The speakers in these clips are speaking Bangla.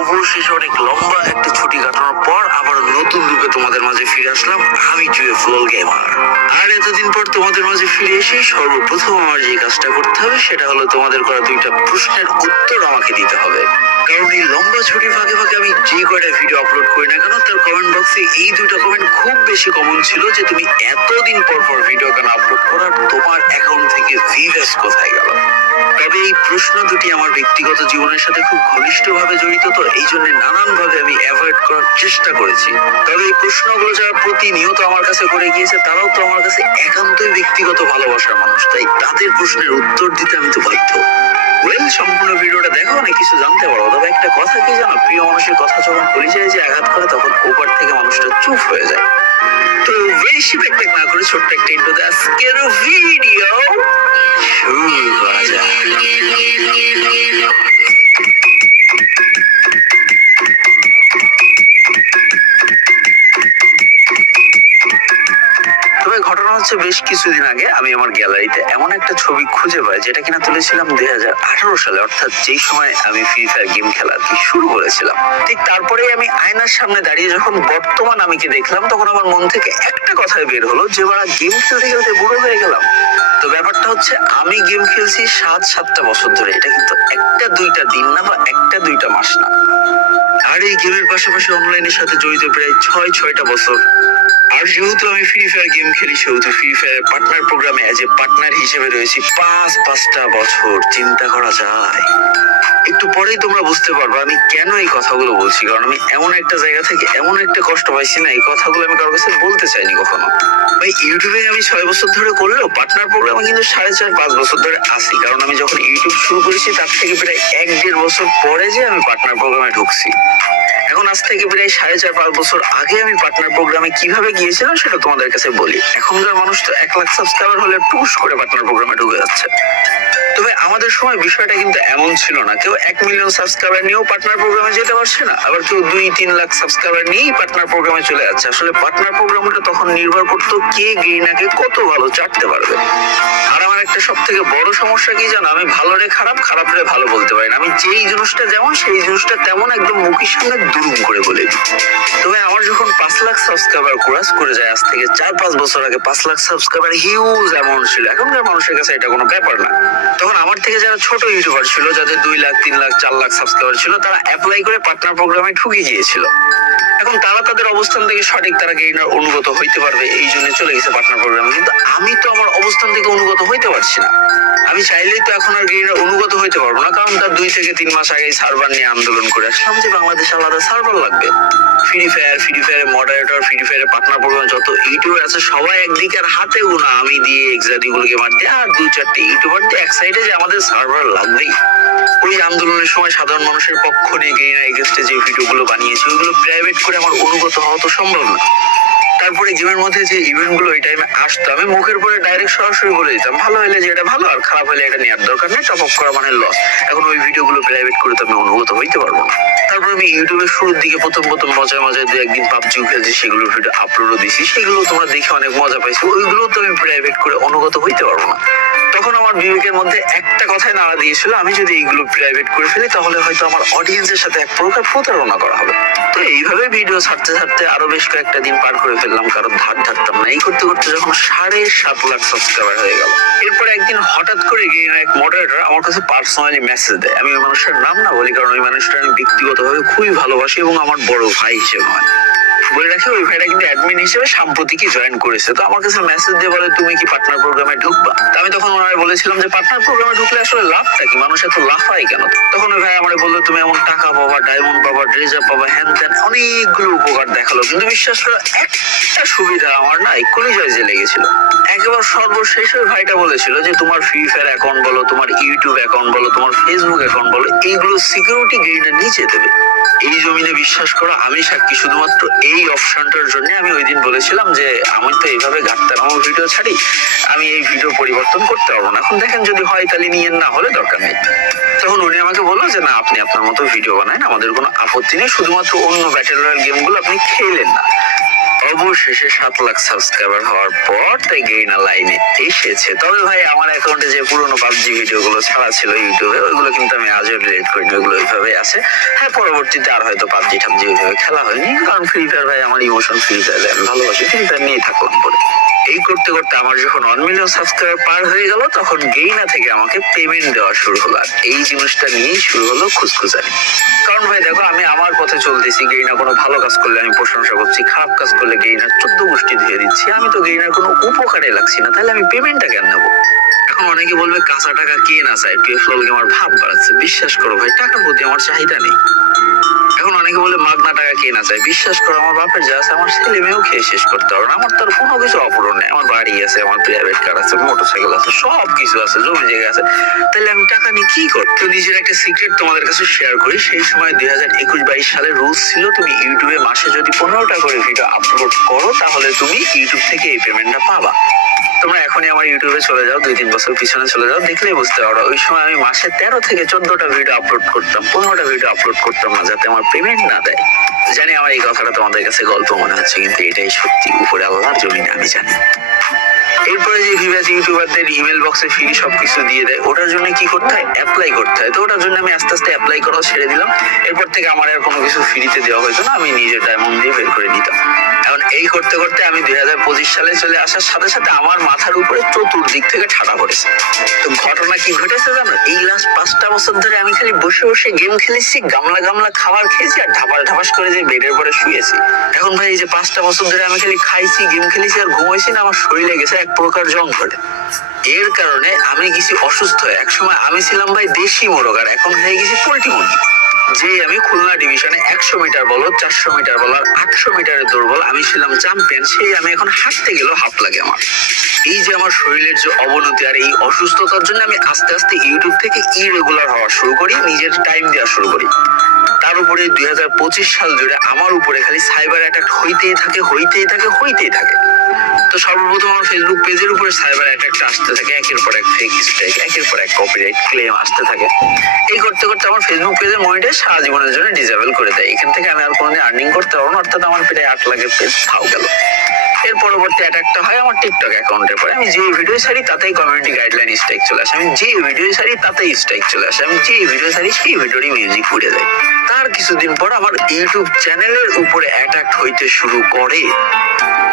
অবশেষে অনেক লম্বা একটা ছুটি কাটানোর পর আবার নতুন রূপে তোমাদের মাঝে ফিরে আসলাম আমি টুয়েফল গেমার। আর এতদিন পর তোমাদের মাঝে ফিরে এসে সর্বপ্রথম আমার যে কাজটা করতে হবে সেটা হলো তোমাদের করা দুইটা প্রশ্নের উত্তর আমাকে দিতে হবে। কারণ এই লম্বা ছুটির ফাঁকে ফাঁকে আমি যে কয়টা ভিডিও আপলোড করি না কেন তার কমেন্ট বক্সে এই দুটো কমেন্ট খুব বেশি কমন ছিল যে তুমি এতদিন পর পর ভিডিও কেন আপলোড করার, তোমার অ্যাকাউন্ট থেকে ভিউয়ার্স কোথায় গেল। তবে এই প্রশ্ন দুটি আমার ব্যক্তিগত জীবনের সাথে খুব ঘনিষ্ঠভাবে জড়িত, তো এই জন্য নানানভাবে আমি অ্যাভয়েড করার চেষ্টা করেছি। তবে এই প্রশ্নগুলো যারা প্রতিনিয়ত আমার কাছে করে গিয়েছে তারাও তো আমার কাছে একান্তই ব্যক্তিগত ভালোবাসার মানুষ, তাই তাদের প্রশ্নের উত্তর দিতে আমি তো বাধ্য। সম্পূর্ণ ভিডিওটা দেখো, অনেক কিছু জানতে পারো। তবে একটা কথা কি জানো, প্রিয় মানুষের কথা যখন পরিচয় যে আঘাত করে তখন ওপার থেকে মানুষটা চুপ হয়ে যায়। তো বেশি ব্যাকপ্যাক না করে ছোট্ট একটা ইন্ট্রো দিয়ে আজকের ভিডিও শুরু করা যাক। ঘটনা হচ্ছে বেশ কিছুদিন আগে আমি আমার গ্যালারিতে এমন একটা ছবি খুঁজে পাই যেটা কিনা তুলেছিলাম 2018 সালে, অর্থাৎ যেই সময় আমি ফ্রি ফায়ার গেম খেলা আর কি শুরু করেছিলাম। ঠিক তারপরেই আমি আয়নার সামনে দাঁড়িয়ে যখন বর্তমান আমিকে দেখলাম তখন আমার মন থেকে একটা কথাই বের হলো যে বাড়া গেম খেলতে খেলতে বুড়ো হয়ে গেলাম। তো ব্যাপারটা হচ্ছে আমি গেম খেলছি 7-7টা বছর ধরে, এটা কিন্তু একটা দুইটা দিন না বা একটা দুইটা মাস না। আর এই গেমের পাশাপাশি অনলাইনের সাথে জড়িত প্রায় 6-6টা বছর। আর যেহেতু আমি ফ্রি ফায়ার গেম খেলি সেহেতু ফ্রি ফায়ার পার্টনার প্রোগ্রামে অ্যাজ এ পার্টনার হিসেবে রয়েছি 5-5টা বছর। চিন্তা করা যায়। একটু পরেই তোমরা বুঝতে পারবে আমি কেন এই কথাগুলো বলছি, কারণ আমি এমন একটা জায়গা থেকে এমন একটা কষ্ট পাইছি না, এই কথাগুলো আমি কারোর কাছে বলতে চাইনি কখনো। ভাই ইউটিউবে আমি 6 বছর ধরে করলেও পার্টনার প্রোগ্রামে কিন্তু 4.5-5 বছর ধরে আসি, কারণ আমি যখন ইউটিউব শুরু করেছি তার থেকে প্রায় 1-1.5 বছর পরে যে আমি পার্টনার প্রোগ্রামে ঢুকছি। এখন আজ থেকে প্রায় 4.5-5 বছর আগে আমি পার্টনার প্রোগ্রামে কিভাবে গিয়েছিলাম সেটা তোমাদের কাছে বলি। এখনকার মানুষ তো 1 লাখ সাবস্ক্রাইবার হলে টুস করে পার্টনার প্রোগ্রামে ঢুকে যাচ্ছে। তবে আমাদের সময় বিষয়টা কিন্তু এমন ছিল না। কেউ 1 মিলিয়ন সাবস্ক্রাইবার নিয়েও পার্টনার প্রোগ্রামে যেতে পারছে না, আবার কেউ 2-3 লাখ সাবস্ক্রাইবার নিয়েই পার্টনার প্রোগ্রামে চলে যাচ্ছে। আসলে পার্টনার প্রোগ্রামটা তখন নির্ভর করতো কে গেইনাকে কত ভালো চাটতে পারবে। আর আমার একটা সব থেকে বড় সমস্যা কি জানো, আমি ভালো রে খারাপ, খারাপ রে ভালো বলতে পারি না। আমি যেই জিনিসটা যেমন সেই জিনিসটা তেমন একদম মুখের সামনে দুরুম করে বলে দিই। তবে আমার যখন 5 লাখ সাবস্ক্রাইবার ক্রস করে যায় আজ থেকে 4-5 বছর আগে 5 লাখ সাবস্ক্রাইবার হিউজ অ্যামাউন্ট ছিল। এখনকার মানুষের কাছে এটা কোনো ব্যাপার না। তখন আমার থেকে যারা ছোট ইউটিউবার ছিল, যাদের 2 লাখ 3 লাখ 4 লাখ সাবস্ক্রাইবার ছিল, তারা অ্যাপ্লাই করে পার্টনার প্রোগ্রামে ঢুকে গিয়েছিল। এখন তারা তাদের অবস্থান থেকে সঠিক তারা গেইনার অনুগত হইতে পারবে এই জন্য চলে গেছে পার্টনার প্রোগ্রামে, কিন্তু আমি তো আমার অবস্থান থেকে অনুগত হইতে পারছি না। আমি চাইলেই তো এখন আর গেইনার অনুগত হইতে পারবো না, কারণ তার 2 থেকে 3 মাস আগে সার্ভার নিয়ে আন্দোলন করে আসলাম যে বাংলাদেশে আলাদা সার্ভার লাগবে। ফ্রি ফায়ারের মডারেটর, ফ্রি ফায়ারের পার্টনার প্রোগ্রাম যত ইউটিউবার আছে সবাই একদিকে আর হাতে গোনা আমি দিয়ে এক্সাডিগুলো গেমার দিয়ে আর 2-4টে ইউটিউবার দিয়ে এক সাইডে যে আমাদের সার্ভার লাগবেই। ওই আন্দোলনের সময় সাধারণ মানুষের পক্ষ নিয়ে গেইনার এগেইনস্টে যে ভিডিওগুলো বানিয়েছি ওইগুলো প্রাইভেট করে আমার অনুগত হওয়া তো সম্ভব না। তারপরে গেমের মধ্যে যে ইভেন্টগুলো এই টাইমে আসতো আমি মুখের পরে ডাইরেক্ট সরাসরি বলে দিতাম, ভালো হলে যে এটা ভালো আর খারাপ হলে এটা নেওয়ার দরকার নেই, টপ আপ করা মানে লস। এখন ওই ভিডিওগুলো প্রাইভেট করে তো আমি অনুগত হইতে পারবো না। তারপর আমি ইউটিউবের শুরুর দিকে প্রথম মজায় 2-1 দিন পাবজিও খেলছি, সেগুলোর ভিডিও আপলোডও দিছি, সেগুলো তোমরা দেখে অনেক মজা পাইছি, ওইগুলো তো আমি প্রাইভেট করে অনুগত হইতে পারবো না। তখন আমার বিবেকের মধ্যে একটা কথাই নাড়া দিয়েছিল, আমি যদি এইগুলো প্রাইভেট করে ফেলি তাহলে হয়তো আমার অডিয়েন্সের সাথে এক প্রকার প্রতারণা করা হবে। তো এইভাবে ভিডিও ছাড়তে ছাড়তে আরো বেশ কয়েকটা দিন পার করে ফেললাম, কারণ ধার ধারতাম না। এই করতে করতে যখন 7.5 লাখ সাবস্ক্রাইবার হয়ে গেল, এরপর একদিন হঠাৎ করে গেইনার এক মডারেটর আমার কাছে পার্সোনালি মেসেজ দেয়। আমি ওই মানুষটার নাম না বলি, কারণ ওই মানুষটা আমি ব্যক্তিগতভাবে খুবই ভালোবাসি এবং আমার বড় ভাই হিসেবে হয়। বলে রাখি ওই ভাইটা কিন্তু অ্যাডমিন হিসেবে সাম্প্রতিকই জয়েন করেছে। তো আমার কাছে মেসেজ দিয়ে বলে তুমি কি পার্টনার প্রোগ্রামে ঢুকবা? আমি তখন ওনারে বলেছিলাম যে পার্টনার প্রোগ্রামে ঢুকলে আসলে লাভটা কি, মানুষ এত লাফায় কেন? তখন ওই ভাই আমার বললো তুমি এমন টাকা পাবা, ডায়মন্ড পাবা, ড্রেজার পাবা, হ্যান ত্যান অনেকগুলো উপকার দেখালো, কিন্তু বিশ্বাস করো একটা সুবিধা আমার না এক্ষুনি জয় লেগেছিল। একেবারে সর্বশেষ ওই ভাইটা বলেছিল যে তোমার ফ্রি ফায়ার অ্যাকাউন্ট বলো, তোমার ইউটিউব অ্যাকাউন্ট বলো, তোমার ফেসবুক অ্যাকাউন্ট বলো, এইগুলো সিকিউরিটি গেইনার নিচে দেবে। এই জমিনে বিশ্বাস করো আমি সাক্ষী, শুধুমাত্র এই অপশনটার জন্য আমি ওই দিন বলেছিলাম যে আমি তো এইভাবে ঘাটতারামো ভিডিও ছাড়ি, আমি এই ভিডিও পরিবর্তন করতে পারবো না। এখন দেখেন যদি হয় তাহলে নিয়েন, না হলে দরকার নেই। তখন উনি আমাকে বললো যে না আপনি আপনার মতো ভিডিও বানান, আমাদের কোনো আপত্তি নেই, শুধুমাত্র অন্য ব্যাটেল রয়্যাল গেমগুলো আপনি খেলেন না। অবশেষে 7 লাখ সাবস্ক্রাইবার হওয়ার পর তাই গেইনা লাইনে এসেছে। তবে ভাই আমার অ্যাকাউন্টে যে পুরোনো পাবজি ভিডিওগুলো ছাড়া ছিল ইউটিউবে, ওইগুলো কিন্তু আমি আজও ডিলিট করিনি, ওইগুলো ওইভাবে আছে। হ্যাঁ, পরবর্তীতে আর হয়তো পাবজি টাবজি ওইভাবে খেলা হয়নি, কারণ ফ্রি ফায়ার ভাই আমার ইমোশন, ফ্রি ফায়ার আমি ভালোবাসি, ফ্রি ফায়ার নিয়ে থাকলাম পরে। এই করতে করতে আমার যখন 1 মিলিয়ন সাবস্ক্রাইবার পার হয়ে গেল, তখন গেইনা থেকে আমাকে পেমেন্ট দেওয়া শুরু হলো। আর এই জিনিসটা নিয়েই শুরু হলো খুঁজখুঁজানি। কারণ ভাই দেখো, আমি আমার পথে চলতেছি, গেইনা কোনো ভালো কাজ করলে আমি প্রশংসা করছি, খারাপ কাজ করলে গেইনার 14 গোষ্ঠী ধুয়ে দিচ্ছি। আমি তো গেইনার কোনো উপকারে লাগছি না, তাহলে আমি পেমেন্টটা কেন নেবো? এখন অনেকে বলবে কাঁচা টাকা কে না চায়, টুয়েলভ ললকে আমার ভাব বাড়াচ্ছে। বিশ্বাস করো ভাই, টাকার প্রতি আমার চাহিদা নেই। এখন অনেকে বলে মাগনা টাকা কে না চায়, বিশ্বাস করো আমার বাপের যা আছে আমার ছেলে মেয়েও খেয়ে শেষ করতে পারো না। আমার তো আর কোনো কিছু অপূরণ নেই, আমার বাড়ি আছে, আমার প্রাইভেট কার আছে, মোটরসাইকেল আছে, সব কিছু আছে, জমি জায়গা আছে, তাহলে আমি টাকা নিয়ে কি করতো? নিজের একটা সিক্রেট তোমাদের কাছে শেয়ার করি। সেই সময় 2021-22 সালের রুলস ছিল, তুমি ইউটিউবে মাসে যদি 15টা করে ভিডিও আপলোড করো, তাহলে তুমি ইউটিউব থেকে এই পেমেন্টটা পাবা। তোমরা এখনই আমার ইউটিউবে চলে যাও, 2-3 বছর পিছনে চলে যাও, দেখলেই বুঝতে পারো। ওই সময় আমি মাসে 13 থেকে 14টা ভিডিও আপলোড করতাম, 15টা ভিডিও আপলোড করতাম না, যাতে আমার পেমেন্ট না দেয়। জানি আমার এই কথাটা তোমাদের কাছে গল্প মনে হচ্ছে, কিন্তু এটাই সত্যি, উপরে আল্লাহর জমিনে আমি জানি। এরপরে যে ভিভাস ইউটিউবারদের ইমেল বক্সে ফ্রি সবকিছু দিয়ে দেয়, ওটার জন্য কি করতে হয়? অ্যাপ্লাই করতে হয়। তো ওটার জন্য আমি আস্তে আস্তে অ্যাপ্লাই করা ছেড়ে দিলাম। এরপর থেকে আমার আর কোনো কিছু ফ্রিতে দেওয়া হতো না, আমি নিজের ডায়মন্ড দিয়ে বের করে নিতাম। এখন এই করতে করতে আমি 2025 সালে চলে আসার সাথে সাথে আমার মাথার উপরে চতুর্দিক থেকে ঠাডা পড়েছে। তো ঘটনা কি ঘটেছে জানো? এই লাস্ট 5টা বছর ধরে আমি খালি বসে বসে গেম খেলেছি, গামলা গামলা খাবার খেয়েছি, আর ঢাপাস ঢাপাস করে যে বেডের পরে শুয়েছি। এখন ভাই এই যে 5টা বছর ধরে আমি খালি খাইছি, গেম খেলেছি আর ঘুমাইছি না, আমার শরীরে গেছে এক প্রকার জং ধরে। এর কারণে আমি গেছি অসুস্থ। একসময় আমি ছিলাম ভাই দেশি মোরগ, আর এখন হয়ে গেছি পোল্ট্রি মুরগি। যে আমি খুলনা ডিভিশনে 100 মিটার বলো, 400 মিটার বলো, আর 800 মিটারের দৌড় বল আমি ছিলাম চ্যাম্পিয়ন, সেই আমি এখন হাঁটতে গেলেও হাত লাগে আমার। এই যে আমার শরীরের যে অবনতি আর এই অসুস্থতার জন্য আমি আস্তে আস্তে ইউটিউব থেকে ইরেগুলার হওয়া শুরু করি, নিজের টাইম দেওয়া শুরু করি। তার উপরে 2025 সাল জুড়ে আমার উপরে খালি সাইবার অ্যাটাক হইতেই থাকে, হইতেই থাকে, হইতেই থাকে। তো সর্বপ্রথম আমার ফেসবুক পেজের উপরে সাইবার অ্যাটাকটা আসতে থাকে, একের পর এক ফেক স্ট্রাইক, একের পর এক কপিরাইট ক্লেম আসতে থাকে। এই করতে করতে আমার ফেসবুক পেজের মনিটাইজ সারা জীবনের জন্য ডিসেবল করে দেয়। এখান থেকে আমি আর কোনোদিন আর্নিং করতে পারবো না, অর্থাৎ আমার প্রায় 8 লাখের পেজ ফাও গেল। এর পরবর্তী অ্যাটাকটা হয় আমার টিকটক অ্যাকাউন্টের পরে। আমি যে ভিডিও ছাড়ি তাতেই কমিউনিটি গাইডলাইন স্ট্রাইক চলে আসে, আমি যে ভিডিও ছাড়ি তাতেই স্ট্রাইক চলে আসে, আমি যে ভিডিও ছাড়ি সেই ভিডিওরই মিউজিক উড়ে যায়। তার কিছুদিন পর আমার ইউটিউব চ্যানেলের উপরে অ্যাটাক হইতে শুরু করে।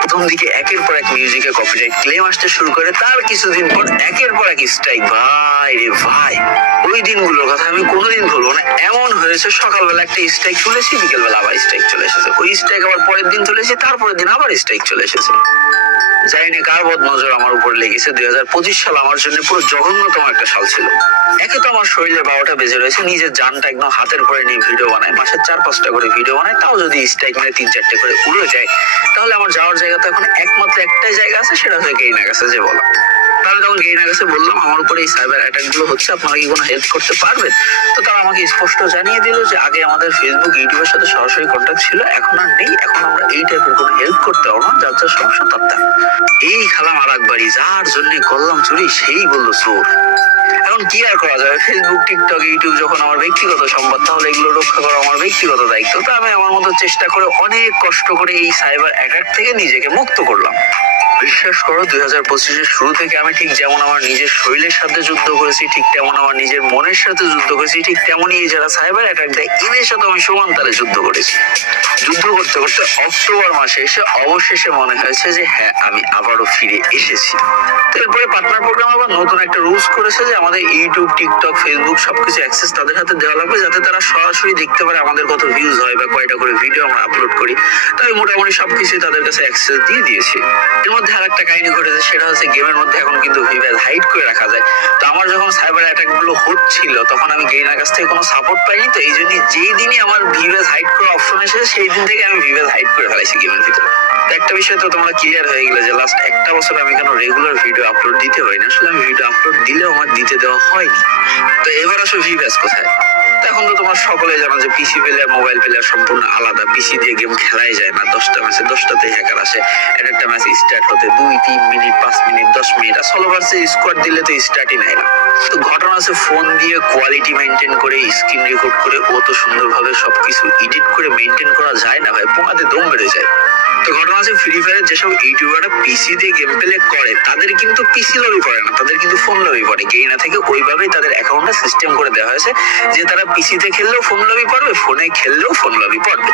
প্রথম দিকে একের পর এক মিউজিকে কপিরাইট ক্লেম আসতে শুরু করে, তার কিছুদিন পর একের পর এক স্ট্রাইক। ভাই রে ভাই, ওই দিনগুলোর কথা আমি কোনোদিন ভুলবো না। এমন হয়েছে সকালবেলা একটা স্ট্রাইক তুলেছি, বিকেলবেলা আবার স্ট্রাইক চলে এসেছে, ওই স্ট্রাইক আবার পরের দিন তুলেছি, তারপরের দিন আবার স্ট্রাইক চলে এসেছে। জানি না কার বদনজর আমার উপর লেগেছে। 2025 সাল আমার জন্য পুরো জঘন্যতম একটা সাল ছিল। একে তো আমার শরীরে 12টা বেজে রয়েছে, নিজের জানটা একদম হাতের পরে নিয়ে ভিডিও বানায়, মাসে 4-5টা করে ভিডিও বানায়, তাও যদি স্ট্রাইক মেরে 3-4টে করে উড়ে যায়, তাহলে আমার যাওয়ার জায়গা তো এখন একমাত্র একটাই জায়গা আছে, সেটা হচ্ছে গেইনা গেছে যে বলো। তাহলে তখন গেইনা গেছে বললাম আমার উপরে এই সাইবার অ্যাটাক গুলো হচ্ছে, আপনারা কি কোনো হেল্প করতে পারবেন? তো তারা আমাকে স্পষ্ট জানিয়ে দিল যে আগে আমাদের ফেসবুক ইউটিউবের সাথে সরাসরি কন্ট্যাক্ট ছিল, এখন আর নেই, এখন আমরা এই টাইপের কোনো হেল্প করতে পারবো না, যার যার সমস্যা তার। এই খালাম আর একবারই, যার জন্য করলাম চুরি সেই বললো চোর। এখন কি আর করা যাবে? ফেসবুক, টিকটক, ইউটিউব যখন আমার ব্যক্তিগত সম্পদ, তাহলে এগুলো রক্ষা করা আমার ব্যক্তিগত দায়িত্ব। তো আমি আমার মতো চেষ্টা করে অনেক কষ্ট করে এই সাইবার অ্যাটাক থেকে নিজেকে মুক্ত করলাম। বিশ্বাস করো 2025-এর শুরু থেকে আমি ঠিক যেমন আমার নিজের শরীরের সাথে যুদ্ধ করেছি, ঠিক তেমন আমার নিজের মনের সাথে যুদ্ধ করেছি, ঠিক তেমনই এই যারা সাইবার অ্যাটাক দেয় এদের সাথে আমি সমান তালে যুদ্ধ করেছি। যুদ্ধ করতে করতে অক্টোবর মাসে এসে অবশেষে মনে হয়েছে যে হ্যাঁ, আমি আবারও ফিরে এসেছি। তো এরপরে পার্টনার প্রোগ্রাম আবার নতুন একটা রুলস করেছে যে আমাদের ইউটিউব, টিকটক, ফেসবুক সবকিছু অ্যাক্সেস তাদের হাতে দেওয়া লাগবে, যাতে তারা সরাসরি দেখতে পারে আমাদের কত ভিউজ হয় বা কয়টা করে ভিডিও আমরা আপলোড করি। তাই মোটামুটি সবকিছু তাদের কাছে অ্যাক্সেস দিয়ে দিয়েছি। এর মধ্যে আর একটা কাহিনী ঘটেছে, সেটা হচ্ছে গেমের মধ্যে এখন কিন্তু ভিভাস হাইড করে রাখা যায়। তো আমার যখন সাইবার অ্যাটাক গুলো হচ্ছিল, তখন আমি গেইনার কাছ থেকে কোনো সাপোর্ট পাইনি। তো এই জন্য যেই দিনই আমার ভিভাস হাইড করা অপশন এসেছে, সেই দিন থেকে আমি ভিভাস হাইড করে ফেলাইছি গেমের ভিতরে। তো একটা বিষয় তো তোমরা ক্লিয়ার হয়ে গেলে যে লাস্ট একটা বছর আমি কেন রেগুলার ভিডিও আপলোড দিতে হয় না। আসলে আমি ভিডিও আপলোড দিলেও আমার দিতে দেওয়া হয়নি। তো এবার আসলে ভিভাস কোথায়? এখন তো তোমরা সকলে জানো যে পিসি প্লেয়ার, মোবাইল প্লেয়ার সম্পূর্ণ আলাদা। পিসি দিয়ে গেম খেলাই যায় না, 10টা ম্যাচে 10টাতেই হ্যাকার আসে। একটা ম্যাচ স্টার্ট হতে 2-3 মিনিট, 5 মিনিট, 10 মিনিট, আর সোলো ভার্সেস স্কোয়াড দিলে তো স্টার্টই নাই না। তো ঘটনা আছে, ফোন দিয়ে কোয়ালিটি মেনটেন করে স্ক্রিন রেকর্ড করে অত সুন্দরভাবে সবকিছু এডিট করে মেনটেন করা যায় না ভাই, পোঙাতে দম বেড়ে যায়। তো ঘটনা আছে, ফ্রি ফায়ার যেসব ইউটিউবাররা পিসি দিয়ে গেম প্লে করে তাদের কিন্তু পিসি লবি পড়ে না, তাদের কিন্তু ফোন লবি পড়ে। গেইনা থেকে ওইভাবেই তাদের অ্যাকাউন্টটা সিস্টেম করে দেওয়া হয়েছে যে তারা পিসিতে খেললেও ফোন লবি পড়বে, ফোনে খেললেও ফোন লবি পড়বে।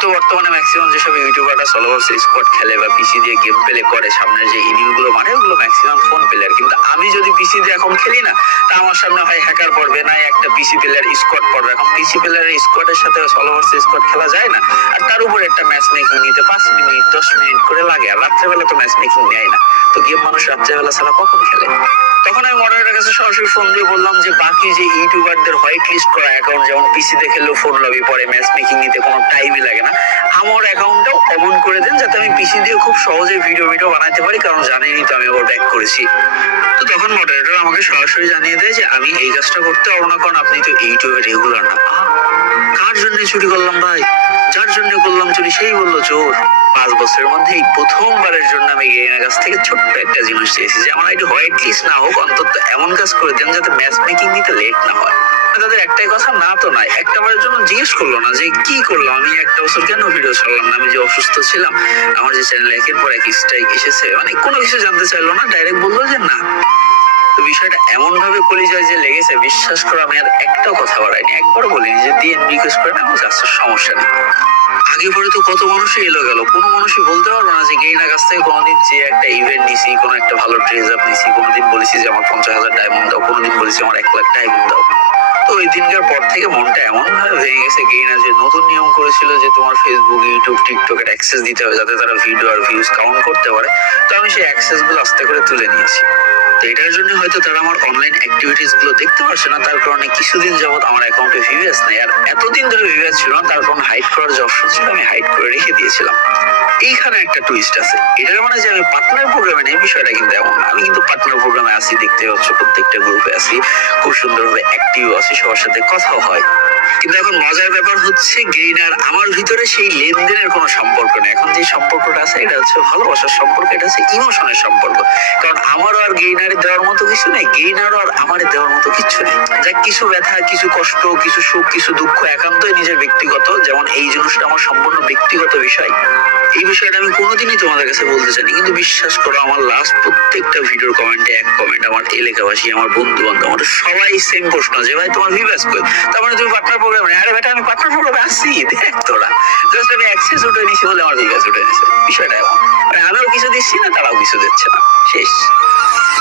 তো বর্তমানে ম্যাক্সিমাম যেসব ইউটিউবাররা সলো ভার্সেস স্কোয়াড খেলে বা পিসি দিয়ে গেম প্লে করে, সামনের যে ইনিংগুলো মানে ওগুলো ম্যাক্সিমাম ফোন প্লেয়ার। কিন্তু আমি যদি পিসি দিয়ে এখন খেলি না, তা আমার সামনে হয় হ্যাকার পড়বে, না একটা পিসি প্লেয়ার স্কোয়াড পড়বে। এখন পিসি প্লেয়ারের স্কোয়াডের সাথে সলো ভার্সেস স্কোয়াড খেলা যায় না, আর তার উপর একটা ম্যাচ মেকিং নিতে 5 মিনিট 10 মিনিট করে লাগে, আর রাত্রেবেলা তো ম্যাচ মেকিং নেয় না। তো গেম মানুষ রাত্রেবেলা ছাড়া কখন খেলে? তখন আমি মডারেটার কাছে সরাসরি ফোন দিয়ে বললাম যে বাকি যে ইউটিউবারদের হোয়াইট লিস্ট করা অ্যাকাউন্ট, যেমন পিসিতে খেললেও ফোন লবি পরে, ম্যাচ মেকিং নিতে কোনো টাইমই লাগে না, আমার অ্যাকাউন্টটাও অমন করে দেন যাতে আমি পিসি দিয়ে খুব সহজে ভিডিও বানাতে পারি, কারণ জানেনই তো আমি আবার ব্যাক করেছি। তো তখন মডারেটর আমাকে সরাসরি জানিয়ে দেয় যে আমি এই কাজটা করতে পারবো না, কারণ আপনি তো ইউটিউবে রেগুলার না। কার জন্য চুরি করলাম ভাই? যার জন্য করলাম চুরি সেই বললো চোর। 5 বছরের মধ্যে এই প্রথমবারের জন্য আমি গেইনার কাছ থেকে ছোট্ট একটা জিনিস চেয়েছি যে আমার একটু হোয়াইট লিস্ট না হোক, অন্তত এমন কাজ করে দেন যাতে ম্যাচ মেকিং নিতে লেট না হয়। তাদের একটাই কথা, না তো নয়, একটা বারের জন্য জিজ্ঞেস করলো না যে কি করলাম আমি, একটা বছর কেন ভিডিও ছাড়লাম না, আমি যে অসুস্থ ছিলাম, আমার যে চ্যানেলে একের পর এক স্ট্রাইক এসেছে, মানে কোনো কিছু জানতে চাইলো না, ডাইরেক্ট বললো যে না। তো বিষয়টা এমন ভাবে কলিজায় যে লেগেছে, বিশ্বাস করো আমি আর একটাও কথা বাড়াইনি, একবার বলিনি যে দিয়ে রিকোয়েস্ট করে না, আমার কাছে সমস্যা নেই। আগে পরে তো কত মানুষই এলো গেল, কোনো মানুষই বলতে পারবো না যে গেইনার কাছ থেকে কোনোদিন যে একটা ইভেন্ট নিছি, কোনো একটা ভালো ট্রেজার নিছি, কোনোদিন বলেছি যে আমার 50,000 ডায়মন্ড দাও, কোনোদিন বলেছি আমার 1 লাখ ডায়মন্ড দাও। তো ওই দিনকার পর থেকে মনটা এমন ভাবে ভেঙে গেছে। গেইনা যে নতুন নিয়ম করেছিল যে তোমার ফেসবুক, ইউটিউব, টিকটকের অ্যাক্সেস দিতে হবে যাতে তারা ভিডিও আর ভিউজ কাউন্ট করতে পারে, তো আমি সেই অ্যাক্সেস গুলো আস্তে করে তুলে নিয়েছি। তো এটার জন্য হয়তো তারা আমার অনলাইন অ্যাক্টিভিটিস গুলো দেখতে পারছে না, তার কারণে কিছুদিন যাবত আমার অ্যাকাউন্টে ভিউয়ার্স নেই। আর এতদিন ধরে ভিউয়ার্স ছিল না, তার কারণে হাইড করার যে অপশন ছিল আমি হাইড করে রেখে দিয়েছিলাম। এইখানে একটা টুইস্ট আছে, এটার মানে যে আমি পার্টনার প্রোগ্রামে নেই, বিষয়টা কিন্তু এমন না। আমি কিন্তু পার্টনার প্রোগ্রামে আছি, দেখতে পাচ্ছ প্রত্যেকটা গ্রুপে আছি, খুব সুন্দরভাবে অ্যাক্টিভ আছি, সবার সাথে কথাও হয়। কিন্তু এখন মজার ব্যাপার হচ্ছে গেইনার আমার ভিতরে সেই লেনদেনের কোনো সম্পর্ক নেই। এখন যে সম্পর্কটা আছে এটা হচ্ছে ভালোবাসার সম্পর্ক, এটা হচ্ছে ইমোশনের সম্পর্ক। কারণ আমারও আর গেইনারে দেওয়ার মতো কিছু নেই, গেইনারও আর আমারে দেওয়ার মতো কিছু নেই। যাক, কিছু ব্যথা, কিছু কষ্ট, কিছু সুখ, কিছু দুঃখ একান্তই নিজের ব্যক্তিগত, যেমন এই জিনিসটা আমার সম্পূর্ণ ব্যক্তিগত বিষয়। এই বিষয়টা আমি কোনোদিনই তোমাদের কাছে বলতে চাইনি, কিন্তু বিশ্বাস করো আমার লাস্ট প্রত্যেকটা ভিডিওর কমেন্টে এক কমেন্ট আমার এলাকাবাসী, আমার বন্ধু বান্ধব, আমার সবাই সেম প্রশ্ন যে ভাই তোমার ভিউয়ার্স কই, তার মানে তুমি পার্টনার প্রোগ্রামে? আরে বেটা আমি পার্টনার প্রোগ্রামে আসছি, দেখ তোরা জাস্ট আমি অ্যাক্সেস উঠে নিছি বলে আমার ভিউয়ার্স উঠে নিছে। বিষয়টা এমন, মানে আমিও কিছু দিচ্ছি না, তারাও কিছু দিচ্ছে না, শেষ।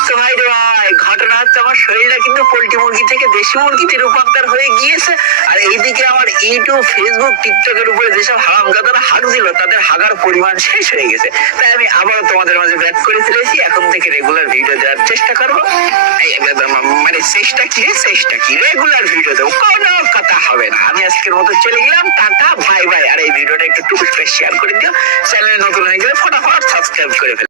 তো ভাই রে ভাই, ঘটনা হচ্ছে আমার শরীরটা কিন্তু পোল্ট্রি মুরগি থেকে দেশি মুরগিতে রূপান্তর হয়ে গিয়েছে। আর এইদিকে আমার ইউটিউব, ফেসবুক, টিকটকের উপরে যেসব হারামজাদারা হাগ দিল, তাদের হাগার পরিমাণ শেষ হয়ে গেছে। তাই আমি আবারও তোমাদের মাঝে ব্যাক করে ফেলেছি, এখন থেকে রেগুলার ভিডিও দেওয়ার চেষ্টা করবো। মানে চেষ্টা কি রেগুলার ভিডিও দেবো, কোনো কথা হবে না। আমি আজকের মতো চলে গেলাম, টাটা বাই বাই। আর এই ভিডিওটা একটু টুকু শেয়ার করে দিও, চ্যানেলে নতুন হয়ে গেলে ফটাফট সাবস্ক্রাইব করে ফেলো।